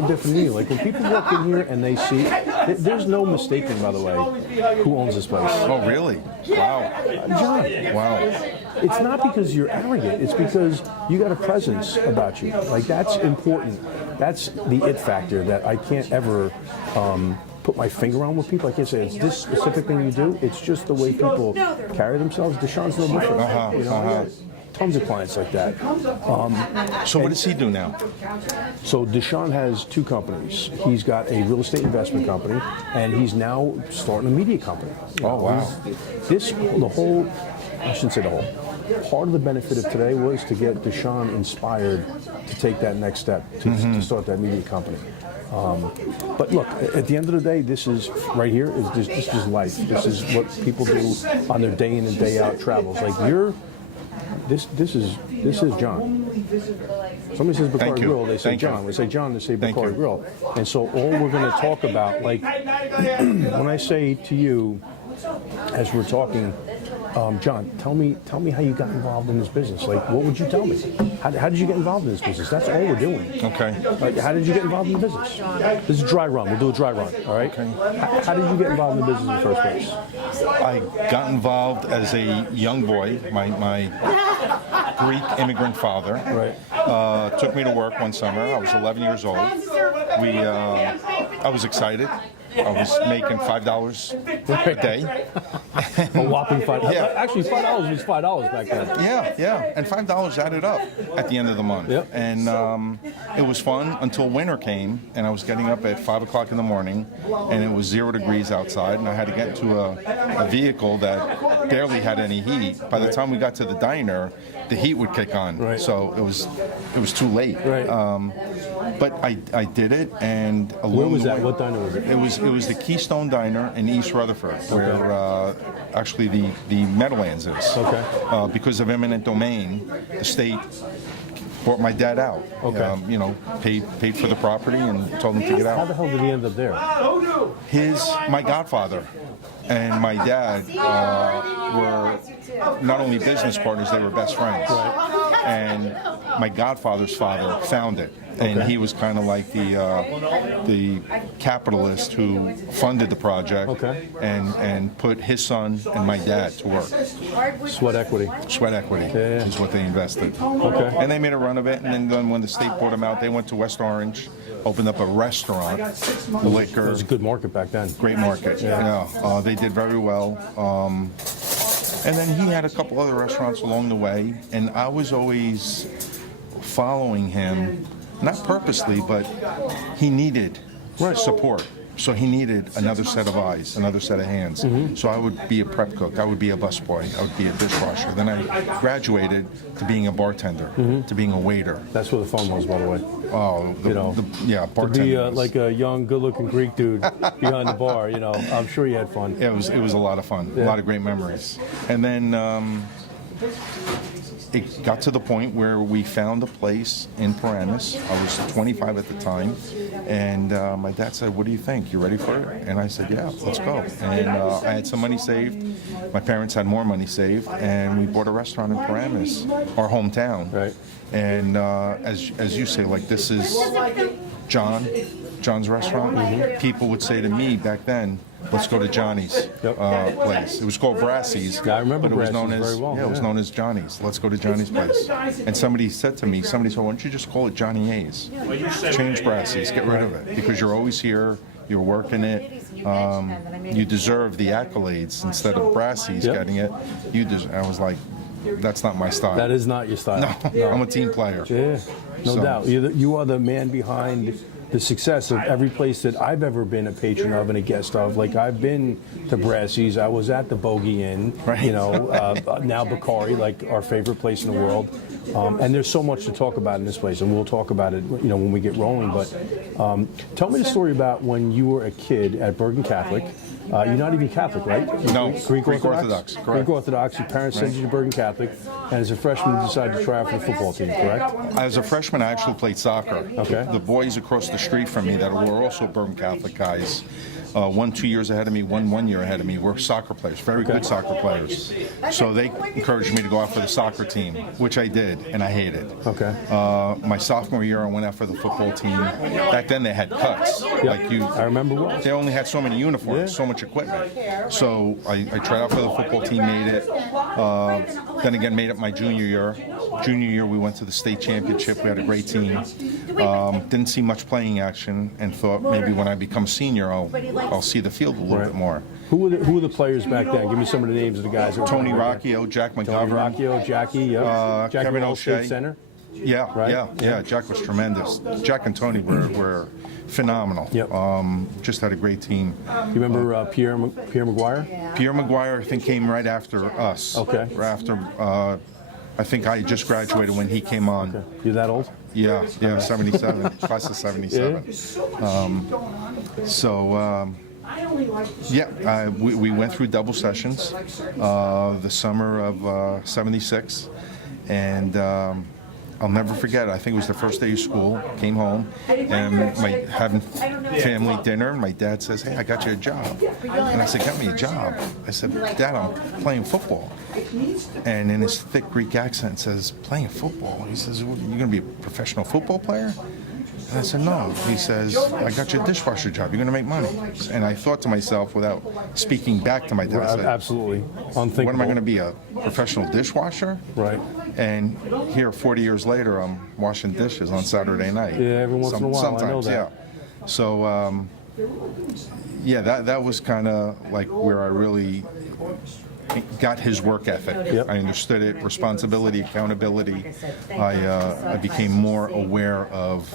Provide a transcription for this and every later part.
no different than you. Like when people walk in here and they see, there's no mistaking, by the way, who owns this place. Oh, really? Wow. John. Wow. It's not because you're arrogant. It's because you got a presence about you. Like that's important. That's the it factor that I can't ever put my finger on with people. I can't say it's this specific thing you do. It's just the way people carry themselves. Deshaun's no different. You know, tons of clients like that. So what does he do now? So Deshaun has two companies. He's got a real estate investment company, and he's now starting a media company. Oh, wow. I shouldn't say the whole. Part of the benefit of today was to get Deshaun inspired to take that next step, to start that media company. But look, at the end of the day, this is right here. This is life. This is what people do on their day in and day out travels. Like this is John. Somebody says Bacari Grill, they say John. We say John, they say Bacari Grill. And so all we're going to talk about, like when I say to you, as we're talking, John, tell me how you got involved in this business. Like, what would you tell me? How did you get involved in this business? That's all we're doing. Okay. Like, how did you get involved in the business? This is a dry run. We'll do a dry run, all right? Okay. How did you get involved in the business in the first place? I got involved as a young boy. My Greek immigrant father took me to work one summer. I was 11 years old. I was excited. I was making $5 a day. A whopping $5. Yeah. Actually, $5 was $5 back then. Yeah. And $5 added up at the end of the month. Yep. And it was fun until winter came, and I was getting up at 5 o'clock in the morning, and it was 0 degrees outside, and I had to get into a vehicle that barely had any heat. By the time we got to the diner, the heat would kick on. Right. So it was too late. Right. But I did it, and where was that? What diner was it? It was the Keystone Diner in East Rutherford, where actually the Meadowlands is. Okay. Because of eminent domain, the state bought my dad out. Okay. Paid for the property and told him to get out. How the hell did he end up there? My godfather and my dad were not only business partners, they were best friends. Right. And my godfather's father found it. And he was kind of like the capitalist who funded the project and put his son and my dad to work. Sweat equity. Sweat equity is what they invested. Okay. And they made a run of it, and then when the state bought them out, they went to West Orange, opened up a restaurant, liquor. It was a good market back then. Great market. Yeah. They did very well. And then he had a couple other restaurants along the way, and I was always following him. Not purposely, but he needed support. So he needed another set of eyes, another set of hands. So I would be a prep cook, I would be a busboy, I would be a dishwasher. Then I graduated to being a bartender, to being a waiter. That's where the fun was, by the way. Oh, bartender. To be like a young, good-looking Greek dude behind the bar, I'm sure you had fun. It was a lot of fun, a lot of great memories. And then it got to the point where we found a place in Paramus. I was 25 at the time, and my dad said, "What do you think? You ready for it?" And I said, "Yeah, let's go." And I had some money saved. My parents had more money saved, and we bought a restaurant in Paramus, our hometown. Right. And as you say, like, this is John's restaurant. People would say to me back then, "Let's go to Johnny's place." It was called Brassey's. Yeah, I remember but it was Brassey's known as very well. it was known as Johnny's. Let's go to Johnny's place. And somebody said, "Why don't you just call it Johnny A's? Change Brassey's, get rid of it, because you're always here, you're working it. You deserve the accolades instead of Brassey's getting it. I was like, that's not my style. That is not your style. No. I'm a team player. Yeah, no doubt. You are the man behind the success of every place that I've ever been a patron of and a guest of. Like, I've been to Brassey's, I was at the Bogey Inn, now Bacari, like our favorite place in the world. And there's so much to talk about in this place, and we'll talk about it, when we get rolling. But tell me the story about when you were a kid at Bergen Catholic. You're not even Catholic, right? No, Greek Orthodox. Correct. Greek Orthodox. Your parents sent you to Bergen Catholic, and as a freshman, you decided to try out for the football team, correct? As a freshman, I actually played soccer. Okay. The boys across the street from me that were also Bergen Catholic guys, one 2 years ahead of me, one 1 year ahead of me, were soccer players, very good soccer players. So they encouraged me to go out for the soccer team, which I did. did, and I hated it. Okay. My sophomore year, I went out for the football team. Back then, they had cuts. I remember well. They only had so many uniforms, so much equipment. So I tried out for the football team, made it. Then again, made it my junior year. Junior year, we went to the state championship. We had a great team. Didn't see much playing action, and thought maybe when I become senior, I'll see the field a little bit more. Who were the players back then? Give me some of the names of the guys. Tony Rocchio, Jack McGovern. Tony Rocchio, Jackie, Jackie Kevin State O'Shea. Center. Yeah, Right? yeah. Jack was tremendous. Jack and Tony were phenomenal. Yep. Just had a great team. You remember Pierre McGuire? Pierre McGuire, I think, came right after us. Okay. Right after, I think I just graduated when he came on. Okay. You that old? Yeah, 77, class of 77. We went through double sessions the summer of 76, and I'll never forget. I think it was the first day of school. Came home and having family dinner. My dad says, "Hey, I got you a job." And I said, "Got me a job?" I said, "Dad, I'm playing football." And in his thick Greek accent says, "Playing football?" He says, "You're going to be a professional football player?" And I said, "No." He says, "I got you a dishwasher job. You're going to make money." And I thought to myself, without speaking back to my dad, I said, Absolutely unthinkable. "What am I going to be, a professional dishwasher?" Right. And here, 40 years later, I'm washing dishes on Saturday night. Yeah, every once in a while. Sometimes, I know that. yeah. So, that was kind of like where I really got his work ethic. Yep. I understood it, responsibility, accountability. I became more aware of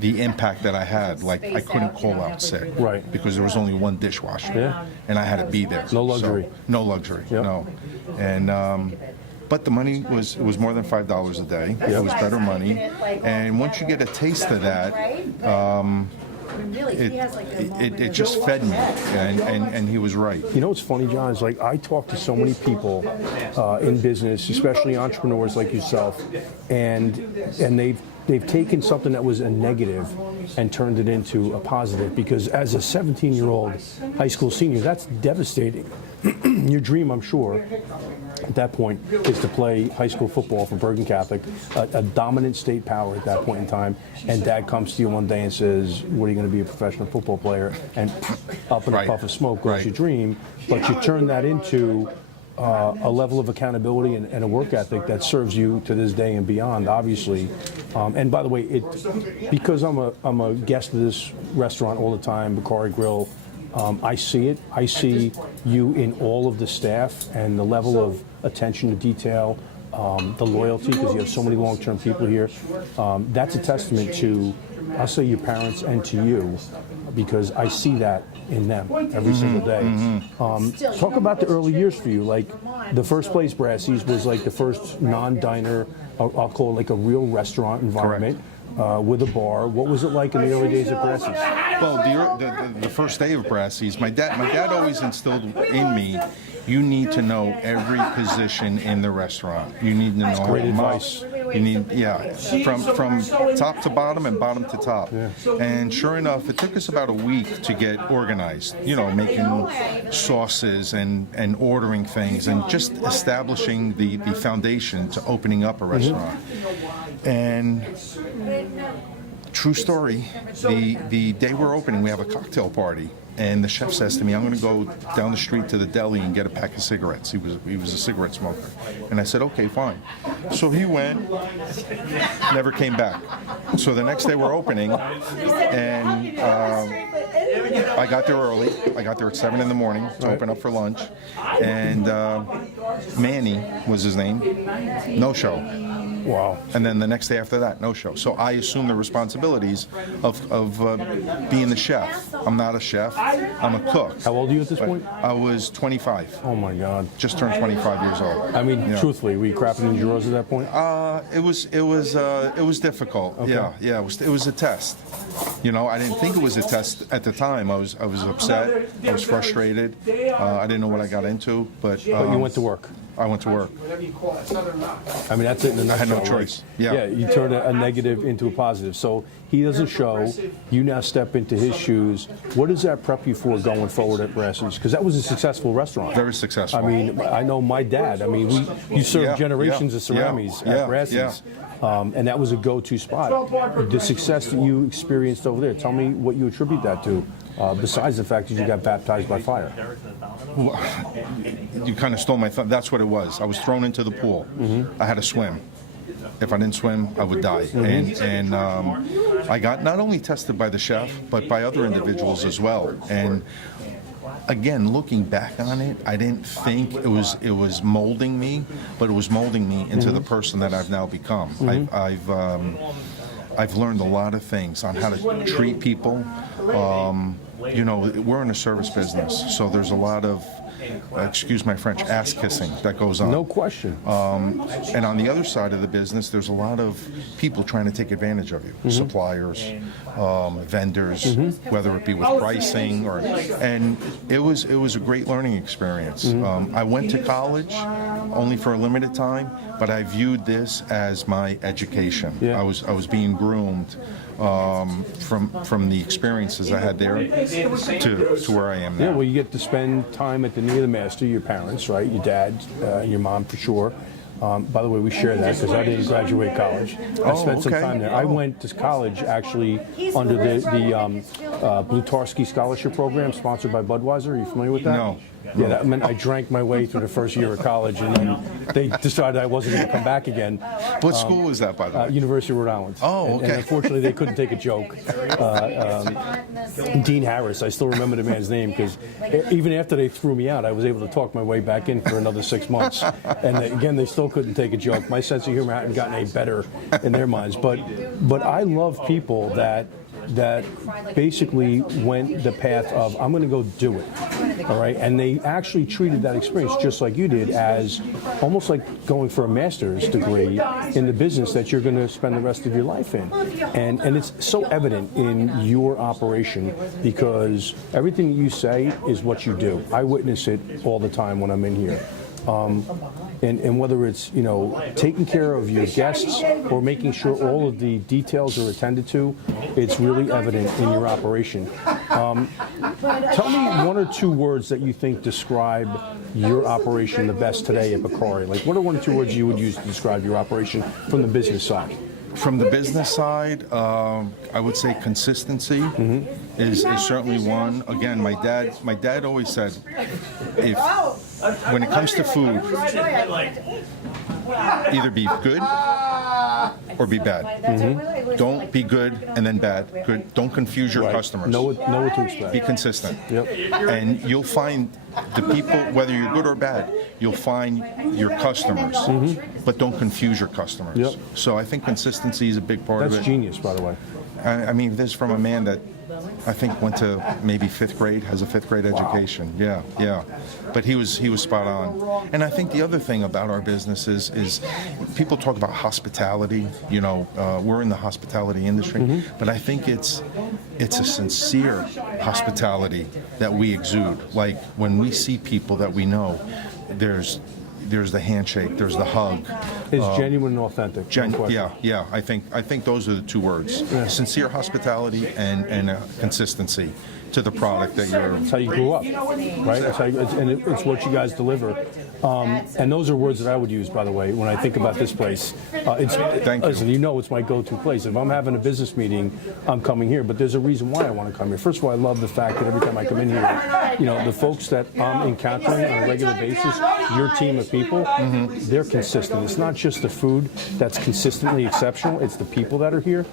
the impact that I had. Like, I couldn't call out sick. Right. Because there was only one dishwasher. Yeah. And I had to be there. No luxury. So, no luxury, Yep. no. And, but the money was more than $5 a day. It was better money. And once you get a taste of that, it just fed me, and he was right. You know what's funny, John, is like I talk to so many people in business, especially entrepreneurs like yourself, and they've taken something that was a negative and turned it into a positive, because as a 17-year-old high school senior, that's devastating. Your dream, I'm sure, at that point, is to play high school football for Bergen Catholic, a dominant state power at that point in time, and Dad comes to you one day and says, "What are you going to be, a professional football player?" And up in a puff of smoke goes your dream, but you turn that into a level of accountability and a work ethic that serves you to this day and beyond, obviously. And by the way, because I'm a guest of this restaurant all the time, Bacari Grill, I see it. I see you in all of the staff and the level of attention to detail, the loyalty, because you have so many long-term people here. That's a testament to, I'll say, your parents and to you, because I see that in them every single day. Talk about the early years for you. Like, the first place, Brassey's, was like the first non-diner, I'll call it like a real restaurant environment. With a bar. What was it like in the early days of Brassey's? Well, the first day of Brassey's, my dad always instilled in me, you need to know every position in the restaurant. You need to know Great how advice. You need, from top to bottom and bottom to top. Yeah. And sure enough, it took us about a week to get organized. You know, making sauces and ordering things and just establishing the foundation to opening up a restaurant. And true story, the day we're opening, we have a cocktail party. And the chef says to me, "I'm going to go down the street to the deli and get a pack of cigarettes." He was a cigarette smoker. And I said, "Okay, fine." So he went, never came back. So the next day we're opening, and I got there early. I got there at 7 in the morning to open up for lunch. And Manny was his name. No show. Wow. And then the next day after that, no show. So I assumed the responsibilities of being the chef. I'm not a chef. I'm a cook. How old are you at this point? I was 25. Oh my God. Just turned 25 years old. I mean, truthfully, were you crapping in drawers at that point? It was difficult. Okay. Yeah. It was a test. You know, I didn't think it was a test at the time. I was upset. I was frustrated. I didn't know what I got into. But you went to work. I went to work. I mean, that's it in a nutshell. I had no right? choice. Yeah. You turn a negative into a positive. So he doesn't show. You now step into his shoes. What does that prep you for going forward at Brassey's? Because that was a successful restaurant. Very successful. I mean, I know my dad. I mean, you served generations of Ceramis at Brassey's. And that was a go-to spot. The success that you experienced over there, tell me what you attribute that to, besides the fact that you got baptized by fire. Well, you kind of stole my thought. That's what it was. I was thrown into the pool. I had to swim. If I didn't swim, I would die. And I got not only tested by the chef, but by other individuals as well. And again, looking back on it, I didn't think it was molding me, but it was molding me into the person that I've now become. I've learned a lot of things on how to treat people. You know, we're in a service business, so there's a lot of, excuse my French, ass kissing that goes on. No question. And on the other side of the business, there's a lot of people trying to take advantage of you, suppliers, vendors, whether it be with pricing and it was a great learning experience. I went to college only for a limited time, but I viewed this as my education. Yeah. I was being groomed from the experiences I had there to where I am now. Yeah, well, you get to spend time at the knee of the master, your parents, right? Your dad and your mom, for sure. By the way, we share that because I didn't graduate college. I spent some time there. I went to college actually under the Blutarski Scholarship Program sponsored by Budweiser. Are you familiar with that? No. Yeah, that meant I drank my way through the first year of college, and then they decided I wasn't going to come back again. What school was that, by the way? University of Rhode Island. Oh, okay. And unfortunately, they couldn't take a joke. Dean Harris, I still remember the man's name, because even after they threw me out, I was able to talk my way back in for another 6 months. And again, they still couldn't take a joke. My sense of humor hadn't gotten any better in their minds. But I love people that basically went the path of, I'm going to go do it, all right? And they actually treated that experience just like you did, as almost like going for a master's degree in the business that you're going to spend the rest of your life in. And it's so evident in your operation, because everything that you say is what you do. I witness it all the time when I'm in here. And whether it's, you know, taking care of your guests or making sure all of the details are attended to, it's really evident in your operation. Tell me one or two words that you think describe your operation the best today at Bacari. Like, what are one or two words you would use to describe your operation from the business side? From the business side, I would say consistency is certainly one. Again, my dad always said, when it comes to food, either be good or be bad. Don't be good and then bad. Good. Don't confuse your customers. Know what to expect. Be consistent. Yep. And you'll find the people, whether you're good or bad, you'll find your customers. But don't confuse your customers. Yep. So I think consistency is a big part of it. That's genius, by the way. I mean, this is from a man that I think went to maybe 5th grade, has a 5th grade education. Wow. Yeah. But he was spot on. And I think the other thing about our business is people talk about hospitality. You know, we're in the hospitality industry, but I think it's a sincere hospitality that we exude. Like when we see people that we know, there's the handshake, there's the hug. It's genuine and authentic. Yeah. I think those are the two words: sincere hospitality and consistency to the product that you're. That's how you grew up, right? That's how it's what you guys deliver. And those are words that I would use, by the way, when I think about this place. Listen, you know it's my go-to place. If I'm having a business meeting, I'm coming here. But there's a reason why I want to come here. First of all, I love the fact that every time I come in here, you know, the folks that I'm encountering on a regular basis, your team of people, they're consistent. It's not just the food that's consistently exceptional. It's the people that are here.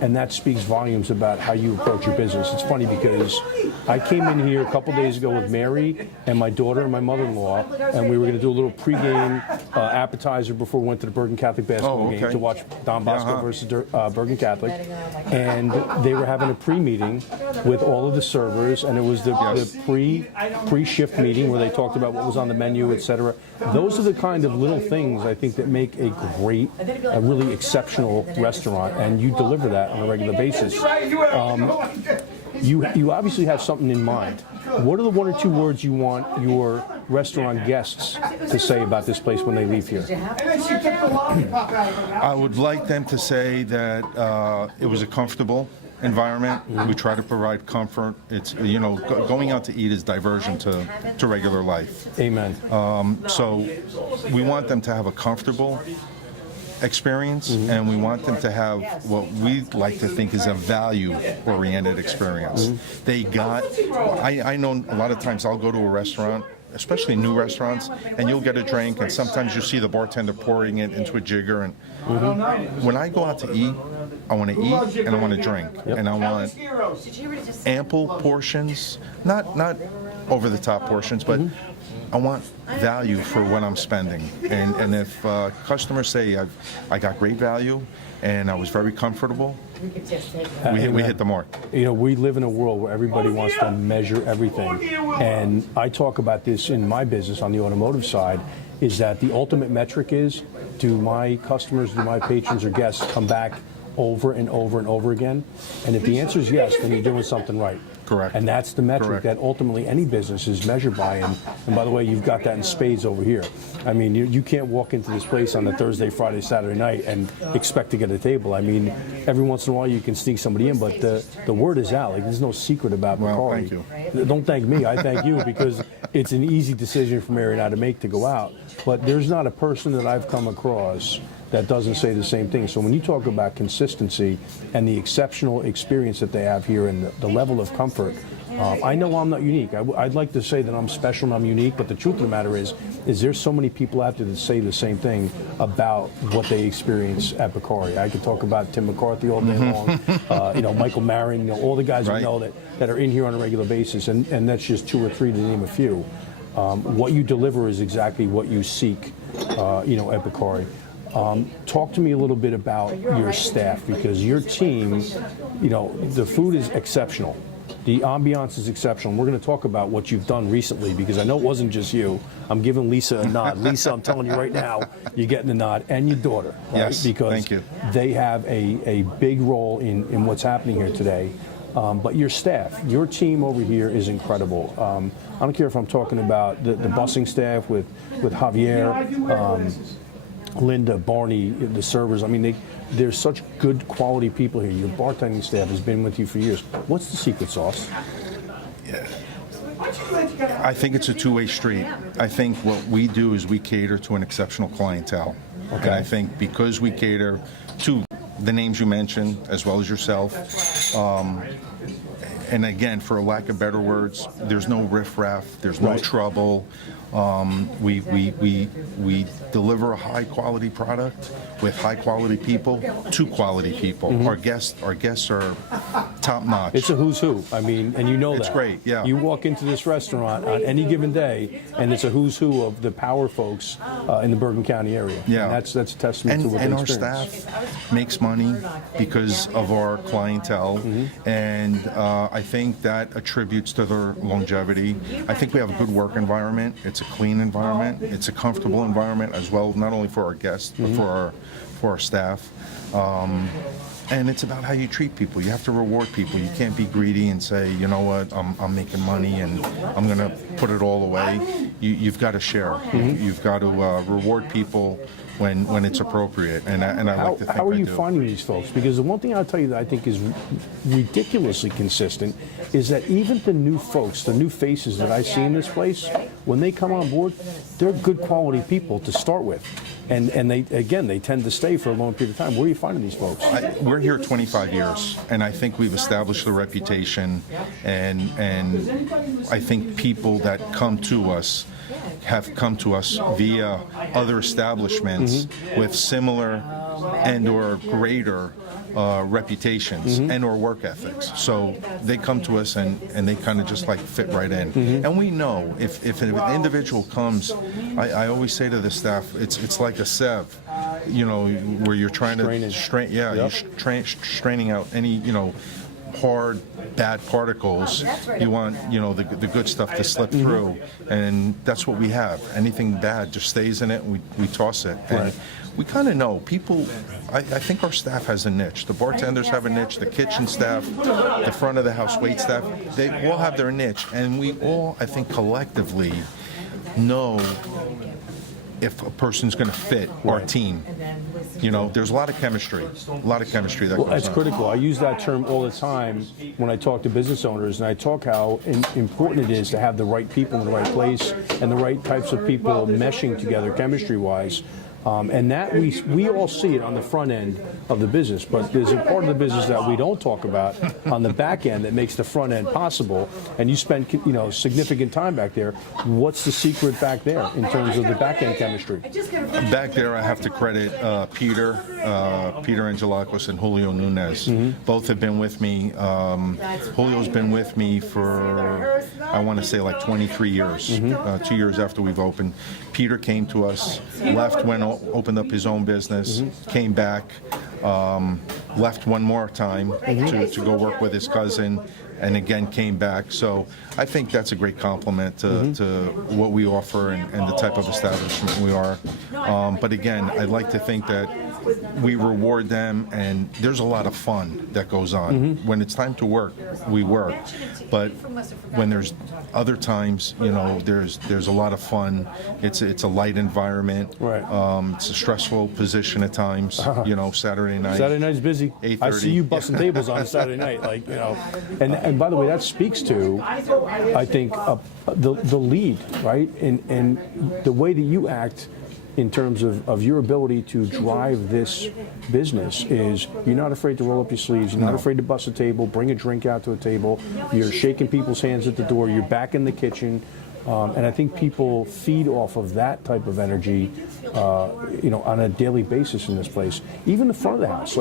And that speaks volumes about how you approach your business. It's funny because I came in here a couple days ago with Mary and my daughter and my mother-in-law, and we were going to do a little pregame appetizer before we went to the Bergen Catholic basketball game to watch Don Bosco versus Bergen Catholic. And they were having a pre-meeting with all of the servers, and it was the pre-shift meeting where they talked about what was on the menu, etc. Those are the kind of little things I think that make a great, a really exceptional restaurant, and you deliver that on a regular basis. You obviously have something in mind. What are the one or two words you want your restaurant guests to say about this place when they leave here? I would like them to say that it was a comfortable environment. We try to provide comfort. It's, going out to eat is diversion to regular life. Amen. So we want them to have a comfortable experience, and we want them to have what we like to think is a value-oriented experience. I know a lot of times I'll go to a restaurant, especially new restaurants, and you'll get a drink, and sometimes you see the bartender pouring it into a jigger. And when I go out to eat, I want to eat and I want to drink, and I want ample portions, not over the top portions, but I want value for what I'm spending. And if customers say I got great value and I was very comfortable, we hit the mark. We live in a world where everybody wants to measure everything. And I talk about this in my business on the automotive side, is that the ultimate metric is, do my customers, do my patrons or guests come back over and over and over again? And if the answer is yes, then you're doing something right. Correct. And that's the metric Correct. that ultimately any business is measured by. And by the way, you've got that in spades over here. I mean, you can't walk into this place on a Thursday, Friday, Saturday night and expect to get a table. I mean, every once in a while you can sneak somebody in, but the word is out. Like, there's no secret about Bacari. Well, thank you. Don't thank me. I thank you, because it's an easy decision for Mary and I to make to go out. But there's not a person that I've come across that doesn't say the same thing. So when you talk about consistency and the exceptional experience that they have here and the level of comfort, I know I'm not unique. I'd like to say that I'm special and I'm unique, but the truth of the matter is there's so many people out there that say the same thing about what they experience at Bacari. I could talk about Tim McCarthy all day long, Michael Marin, all the guys Right. we know that are in here on a regular basis, and that's just two or three to name a few. What you deliver is exactly what you seek, at Bacari. Talk to me a little bit about your staff, because your team, the food is exceptional. The ambiance is exceptional. We're going to talk about what you've done recently, because I know it wasn't just you. I'm giving Lisa a nod. Lisa, I'm telling you right now, you're getting a nod, and your daughter. Right? Yes, because thank you. They have a big role in what's happening here today. But your staff, your team over here is incredible. I don't care if I'm talking about the busing staff with Javier, Linda, Barney, the servers. I mean, there's such good quality people here. Your bartending staff has been with you for years. What's the secret sauce? I think it's a two-way street. I think what we do is we cater to an exceptional clientele. Okay. And I think because we cater to the names you mentioned, as well as yourself, and again, for a lack of better words, there's no riffraff, there's no Right. trouble. We deliver a high quality product with high quality people to quality people. Our guests are top notch. It's a who's who. I mean, and you know that. It's great, yeah. You walk into this restaurant on any given day, and it's a who's who of the power folks in the Bergen County area. Yeah. And that's a testament to what and they our experience. staff makes money because of our clientele, and I think that attributes to their longevity. I think we have a good work environment. It's a clean environment. It's a comfortable environment as well, not only for our guests but for our staff. And it's about how you treat people. You have to reward people. You can't be greedy and say, you know what, I'm making money and I'm going to put it all away. You've got to share. You've got to reward people when it's appropriate. And I like to think How are I you do. finding these folks? Because the one thing I'll tell you that I think is ridiculously consistent is that even the new folks, the new faces that I see in this place, when they come on board, they're good quality people to start with. And they tend to stay for a long period of time. Where are you finding these folks? We're here 25 years, and I think we've established a reputation, and I think people that come to us have come to us via other establishments with similar and or greater reputations and or work ethics. So they come to us and they kind of just like fit right in. And we know if an individual comes, I always say to the staff, it's like a sev, where you're trying Straining. to strain, Yep. you're straining out any, hard, bad particles. You want, the good stuff to slip through, and that's what we have. Anything bad just stays in it, and we toss it. And Right. we kind of know people. I think our staff has a niche. The bartenders have a niche. The kitchen staff, the front of the house wait staff, they all have their niche, and we all, I think, collectively know if a person's going to fit our team. You know, there's a lot of chemistry that Well, goes that's on. critical. I use that term all the time when I talk to business owners, and I talk how important it is to have the right people in the right place and the right types of people meshing together chemistry-wise. And that we all see it on the front end of the business, but there's a part of the business that we don't talk about on the back end that makes the front end possible. And you spend significant time back there. What's the secret back there in terms of the back end chemistry? Back there, I have to credit Peter Angelakos and Julio Nunez. Both have been with me. Julio's been with me for, I want to say, like 23 years, 2 years after we've opened. Peter came to us, left, opened up his own business, came back, left one more time to go work with his cousin, and again came back. So I think that's a great compliment to what we offer and the type of establishment we are. But again, I like to think that we reward them, and there's a lot of fun that goes on. When it's time to work, we work. But when there's other times, there's a lot of fun. It's a light environment. Right. It's a stressful position at times. Saturday night. Saturday night's busy. 8:30. I see you busting tables on a Saturday night, And by the way, that speaks to, I think, the lead, right, and the way that you act in terms of your ability to drive this business is you're not afraid to roll up your sleeves, you're not afraid to bust a table, bring a drink out to a table, you're shaking people's hands at the door, you're back in the kitchen, and I think people feed off of that type of energy, on a daily basis in this place. Even the front of the house,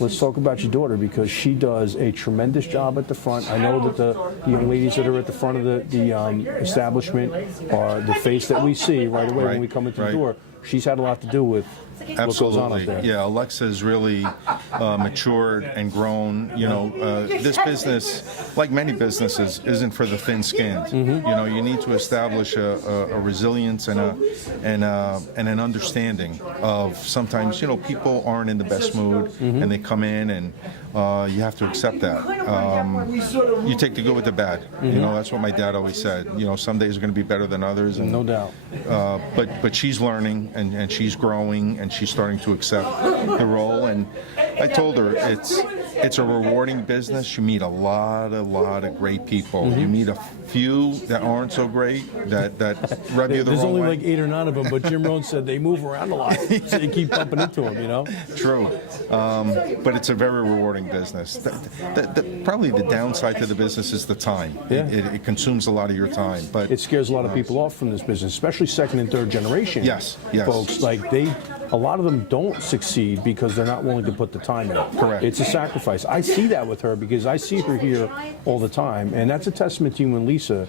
let's talk about your daughter, because she does a tremendous job at the front. I know that the young ladies that are at the front of the establishment are the face that we see right away when we come into the door. She's had a lot to do with what goes on up there. Yeah, Alexa's really matured and grown. This business, like many businesses, isn't for the thin-skinned. You need to establish a resilience and an understanding of sometimes, people aren't in the best mood and they come in and you have to accept that. You take the good with the bad. That's what my dad always said. Some days are going to be better than others. And, no doubt. But she's learning and she's growing and she's starting to accept the role. And I told her it's a rewarding business. You meet a lot of great people. You meet a few that aren't so great, that rub you the There's wrong only way. like 8 or 9 of them, but Jim Rohn said they move around a lot, so you keep bumping into them, True. But it's a very rewarding business. Probably the downside to the business is the time. Yeah. It consumes a lot of your time. But it scares a lot of people off from this business, especially second and third generation. Yes. Folks, a lot of them don't succeed because they're not willing to put the time in. Correct. It's a sacrifice. I see that with her because I see her here all the time, and that's a testament to you and Lisa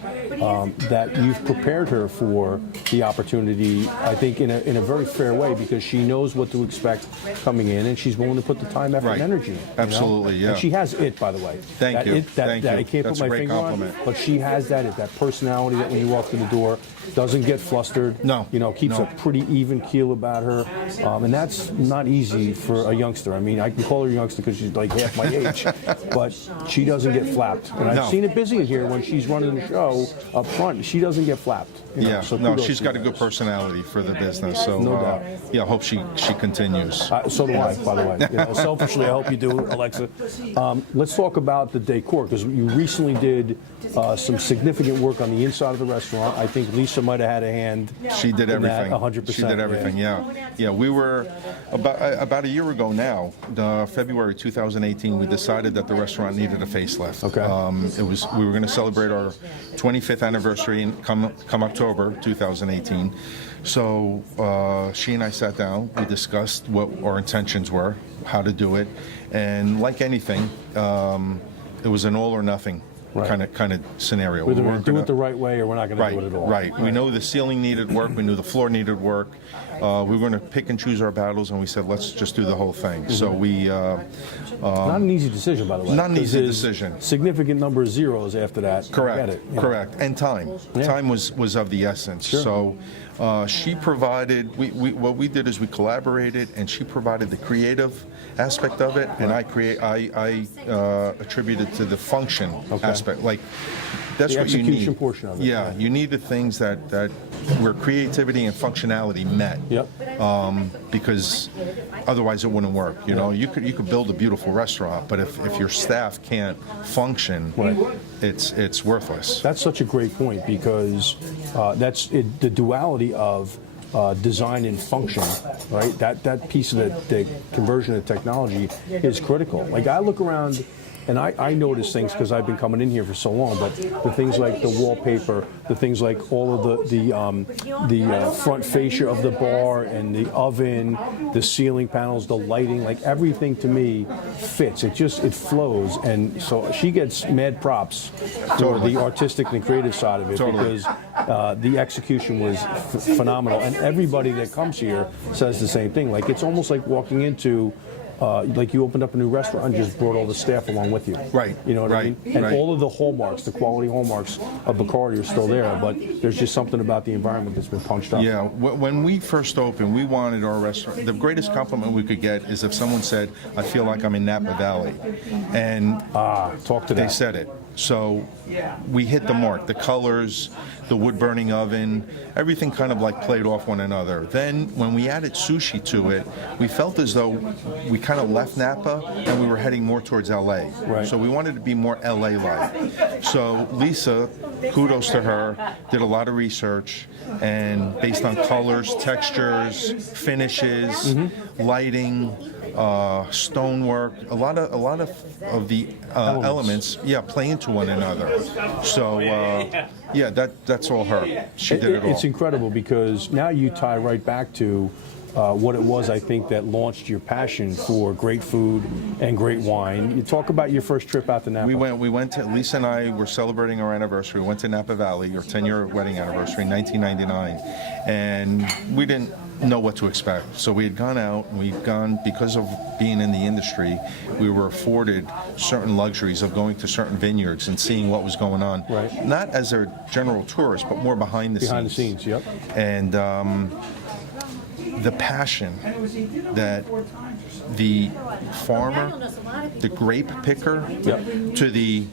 that you've prepared her for the opportunity, I think, in a very fair way, because she knows what to expect coming in, and she's willing to put the time, effort, and energy. Absolutely, yeah. And she has it, by the way. Thank you. That I can't That's put a my great finger compliment. on, but she has that personality that when you walk through the door, doesn't get flustered. No. Keeps a pretty even keel about her. And that's not easy for a youngster. I mean, I can call her a youngster because she's like half my age, but she doesn't get flapped. And I've seen it busy in here when she's running the show up front. She doesn't get flapped. So she's got a good personality for the business. So, no doubt. I hope she continues. So do I, by the way. Selfishly, I hope you do, Alexa. Let's talk about the decor, because you recently did some significant work on the inside of the restaurant. I think Lisa might have had a hand. She did in everything. That, 100%. She did everything. Yeah. We were about a year ago now, February 2018. We decided that the restaurant needed a facelift. Okay. We were going to celebrate our 25th anniversary in come October 2018. So she and I sat down. We discussed what our intentions were, how to do it, and like anything, it was an all or nothing. Kind of scenario. We're going to do it the right way, or we're not going to do it at all. Right. We know the ceiling needed work. We knew the floor needed work. We were going to pick and choose our battles, and we said, let's just do the whole thing. So we... not an easy decision, by the way. Not an easy decision. Significant number of zeros after that. Correct. Get it, Correct. And time. Yeah. Time was of the essence. Sure. So She provided, what we did is we collaborated, and she provided the creative aspect of it, and I attributed to the function aspect. Like, that's The what you need. execution portion of it. Yeah, you need the things that where creativity and functionality met. Yep. Because otherwise it wouldn't work. You know, you could build a beautiful restaurant, but if your staff can't function, it's worthless. That's such a great point, because that's it, the duality of design and function, right? That piece of the conversion of technology is critical. Like, I look around and I notice things because I've been coming in here for so long, but the things like the wallpaper, the things like all of the front fascia of the bar and the oven, the ceiling panels, the lighting, like everything to me fits. It flows, and so she gets mad props for the artistic and the creative side of it, because the execution was phenomenal, and everybody that comes here says the same thing. Like, it's almost like walking into like you opened up a new restaurant and just brought all the staff along with you. Right. You know what I mean? And right. all of the hallmarks, the quality hallmarks of Bacari are still there, but there's just something about the environment that's been punched up. Yeah. When we first opened, we wanted our restaurant. The greatest compliment we could get is if someone said, "I feel like I'm in Napa Valley," and talk to that. They said it. So we hit the mark. The colors, the wood-burning oven, everything kind of like played off one another. Then when we added sushi to it, we felt as though we kind of left Napa and we were heading more towards LA. Right. So we wanted to be more LA-like. So Lisa, kudos to her, did a lot of research, and based on colors, textures, finishes, lighting, stonework, a lot of the elements, play into one another. So that's all her. She did it all. It's incredible, because now you tie right back to what it was, I think, that launched your passion for great food and great wine. You talk about your first trip out to Napa. We went to, Lisa and I were celebrating our anniversary. We went to Napa Valley, our 10-year wedding anniversary in 1999, and we didn't know what to expect. So we had gone out, and we'd gone, because of being in the industry, we were afforded certain luxuries of going to certain vineyards and seeing what was going on. Right. Not as a general tourist, but more behind the scenes. Behind the scenes, yep. And the passion that the farmer, the grape picker, to the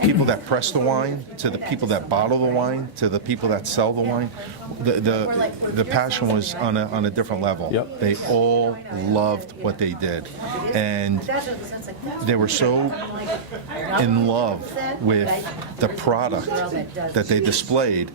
people that press the wine, to the people that bottle the wine, to the people that sell the wine, the passion was on a different level. Yep. They all loved what they did, and they were so in love with the product that they displayed.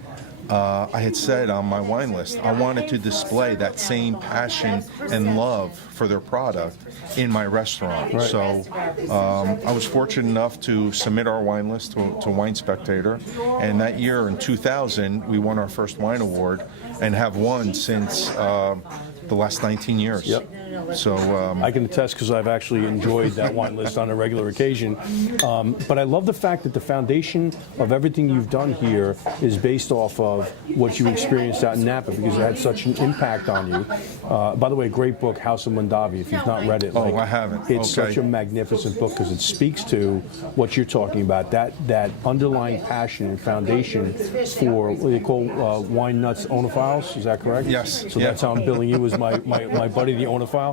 I had said on my wine list, I wanted to display that same passion and love for their product in my restaurant. Right. So I was fortunate enough to submit our wine list to Wine Spectator, and that year in 2000, we won our first wine award, and have won since the last 19 years. Yep. So I can attest, because I've actually enjoyed that wine list on a regular occasion. But I love the fact that the foundation of everything you've done here is based off of what you experienced out in Napa, because it had such an impact on you. By the way, great book, House of Mondavi, if you've not read it. Oh, I haven't. It's such a magnificent book, because it speaks to what you're talking about, that underlying passion and foundation for what they call wine nuts onophiles. Is that correct? Yes. So that's how I'm billing you, as my buddy, the onophile.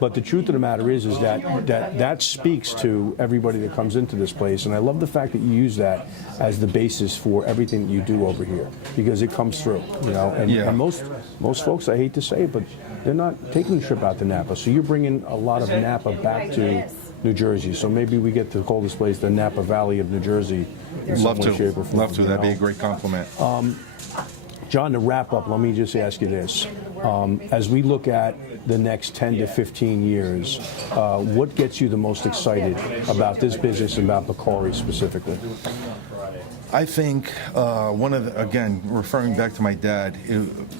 But the truth of the matter is that speaks to everybody that comes into this place, and I love the fact that you use that as the basis for everything that you do over here, because it comes through, you know. And most folks, I hate to say it, but they're not taking a trip out to Napa. So you're bringing a lot of Napa back to New Jersey. So maybe we get to call this place the Napa Valley of New Jersey. Love to. That'd be a great compliment. John, to wrap up, let me just ask you this. As we look at the next 10 to 15 years, what gets you the most excited about this business and about Bacari specifically? I think again, referring back to my dad,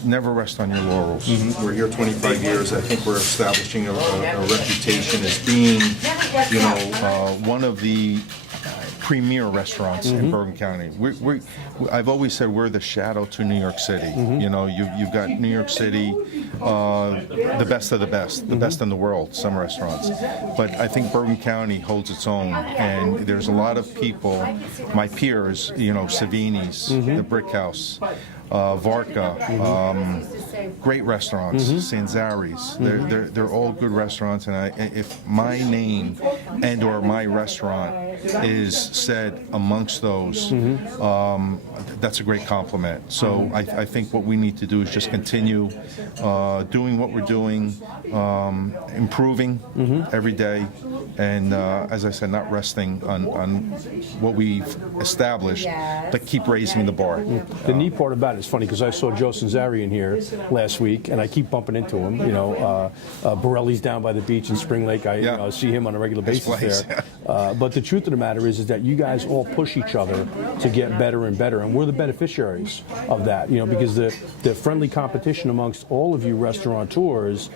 never rest on your laurels. Mm-hmm. We're here 25 years. I think we're establishing a reputation as being, one of the premier restaurants in Bergen County. I've always said we're the shadow to New York City. You know, you've got New York City, the best of the best, the best in the world, some restaurants. But I think Bergen County holds its own, and there's a lot of people, my peers, you know, Savini's, the Brick House, Varka, great restaurants, Sanzari's. They're all good restaurants, and if my name and or my restaurant is said amongst those, that's a great compliment. So I think what we need to do is just continue doing what we're doing, improving every day, and as I said, not resting on what we've established, but keep raising the bar. The neat part about it is funny because I saw Joe Sanzari in here last week, and I keep bumping into him. You know, Borelli's down by the beach in Spring Lake. I see him on a regular basis there. But the truth of the matter is that you guys all push each other to get better and better, and we're the beneficiaries of that. You know, because the friendly competition amongst all of you restaurateurs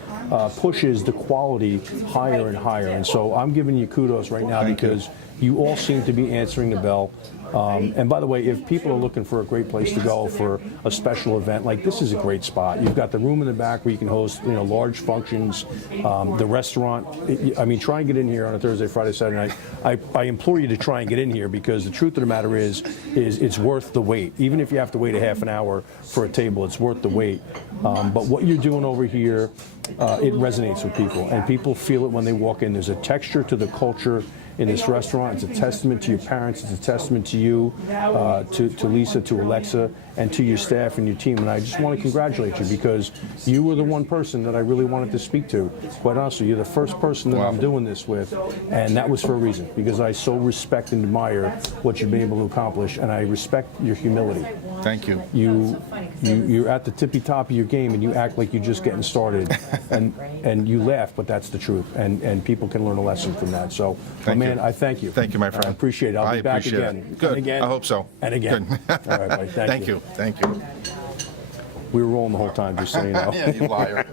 pushes the quality higher and higher. And so I'm giving you kudos right now because you all seem to be answering the bell. And by the way, if people are looking for a great place to go for a special event, like this is a great spot. You've got the room in the back where you can host, you know, large functions. The restaurant. I mean, try and get in here on a Thursday, Friday, Saturday night. I implore you to try and get in here because the truth of the matter is it's worth the wait. Even if you have to wait a half an hour for a table, it's worth the wait. But what you're doing over here, it resonates with people, and people feel it when they walk in. There's a texture to the culture in this restaurant. It's a testament to your parents. It's a testament to you, to Lisa, to Alexa, and to your staff and your team. And I just want to congratulate you because you were the one person that I really wanted to speak to. Quite honestly, you're the first person that I'm doing this with, and that was for a reason because I so respect and admire what you've been able to accomplish, and I respect your humility. Thank you. You're at the tippy top of your game, and you act like you're just getting started, and you laugh, but that's the truth, and people can learn a lesson from that. So, man, I thank you. Thank you, my friend. I appreciate it. I'll be back again. Good. And again. I hope so. And again. Good. All right, buddy. Thank you. Thank you. We were rolling the whole time, just so you know. Yeah, you liar.